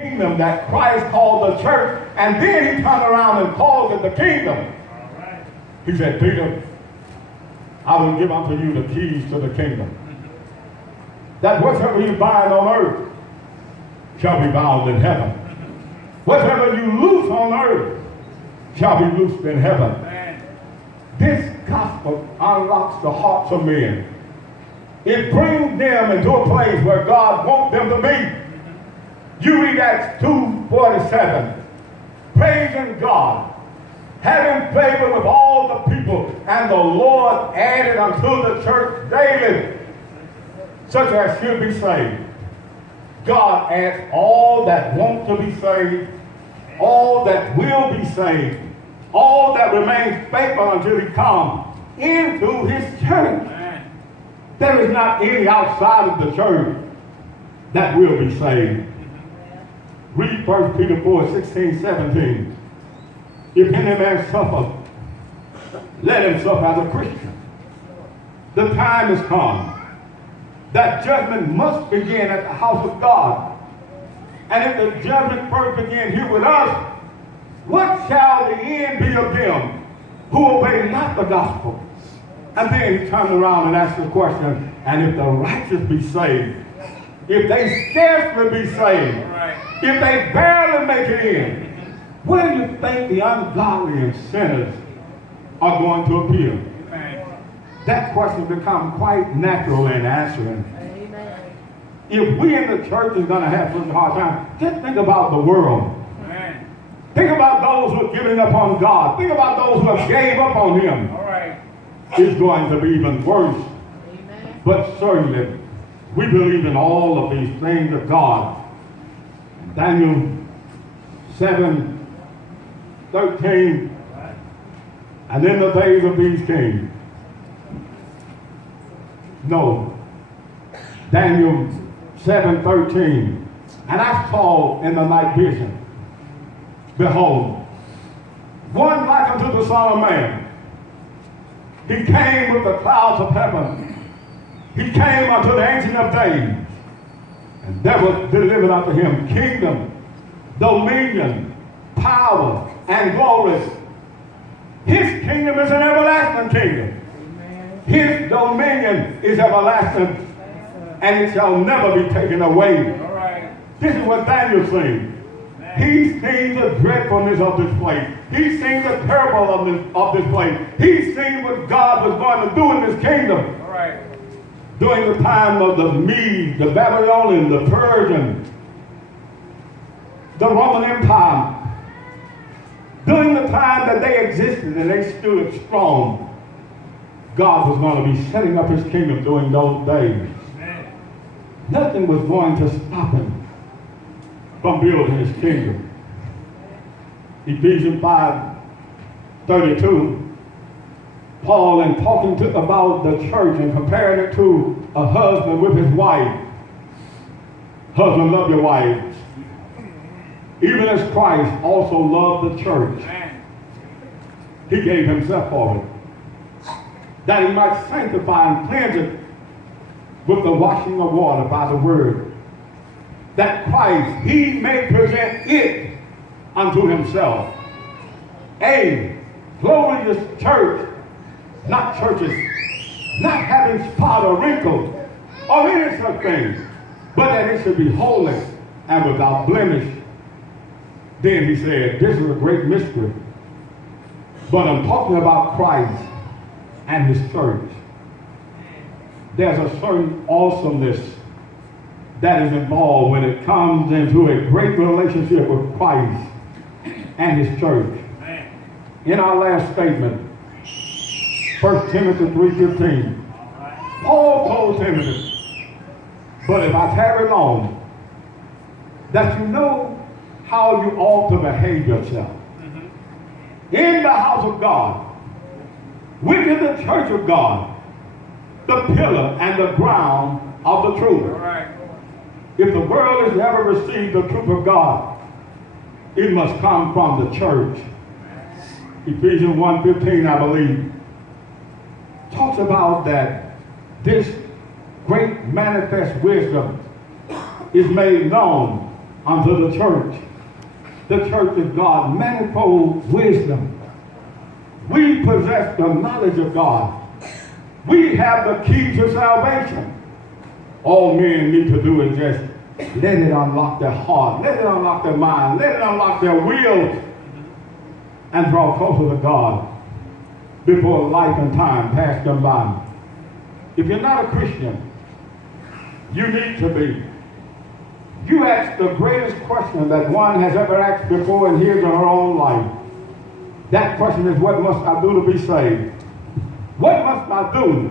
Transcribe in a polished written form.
kingdom that Christ called the church, and then he turned around and called it the kingdom. He said, Peter, I will give unto you the keys to the kingdom. That whatever you bind on earth shall be bound in heaven. Whatever you loose on earth shall be loosed in heaven. This gospel unlocks the hearts of men. It brings them into a place where God wants them to be. You read Acts 2:47, praising God, having favor with all the people, and the Lord added unto the church daily such as should be saved. God adds all that want to be saved, all that will be saved, all that remains faithful until he comes into his church. There is not any outside of the church that will be saved. Read 1 Peter 4:16-17. If any man suffer, let him suffer as a Christian. The time has come that judgment must begin at the house of God. And if the judgment first begin here with us, what shall the end be of them who obey not the gospel? And then he turned around and asked the question, and if the righteous be saved, if they scarcely be saved, if they barely make it in, where do you think the ungodly and sinners are going to appear? That question becomes quite natural in answering. Amen. If we in the church is going to have such a hard time, just think about the world. Amen. Think about those who are giving up on God. Think about those who have gave up on him. All right. It's going to be even worse. Amen. But certainly, we believe in all of these things of God. Daniel 7:13, and in the days of these kings. No, Daniel 7:13. And I saw in the night vision, behold, one like unto the Son of Man. He came with the clouds of heaven. He came unto the Ancient of Days. And there was delivered unto him kingdom, dominion, power, and glory. His kingdom is an everlasting kingdom. His dominion is everlasting, and it shall never be taken away. All right. This is what Daniel seen. He's seen the dreadfulness of this place. He's seen the terrible of this place. He's seen what God was going to do in this kingdom. All right. During the time of the Medes, the Babylonian, the Persian, the Roman Empire. During the time that they existed and they stood strong, God was going to be setting up his kingdom during those days. Amen. Nothing was going to stop him from building his kingdom. Ephesians 5:32, Paul, in talking about the church and comparing it to a husband with his wife. Husband, love your wives, even as Christ also loved the church. Amen. He gave himself for it, that he might sanctify and cleanse it with the washing of water by the word, that Christ, he may present it unto himself, a glorious church, not churches, not having spot or wrinkle or any such thing, but that it should be holy and without blemish. Then he said, this is a great mystery, but I'm talking about Christ and his church. There's a certain awesomeness that is involved when it comes into a great relationship with Christ and his church. In our last statement, 1 Timothy 3:15, Paul told Timothy, but if I tarry long, that you know how you ought to behave yourself in the house of God, which is the church of God, the pillar and the ground of the truth. Right. If the world has ever received the truth of God, it must come from the church. Ephesians 1:15, I believe, talks about that this great manifest wisdom is made known unto the church. The church is God's manifold wisdom. We possess the knowledge of God. We have the key to salvation. All men need to do is just let it unlock their heart, let it unlock their mind, let it unlock their will, and draw closer to God before life and time pass them by. If you're not a Christian, you need to be. You ask the greatest question that one has ever asked before in his or her own life. That question is, what must I do to be saved? What must I do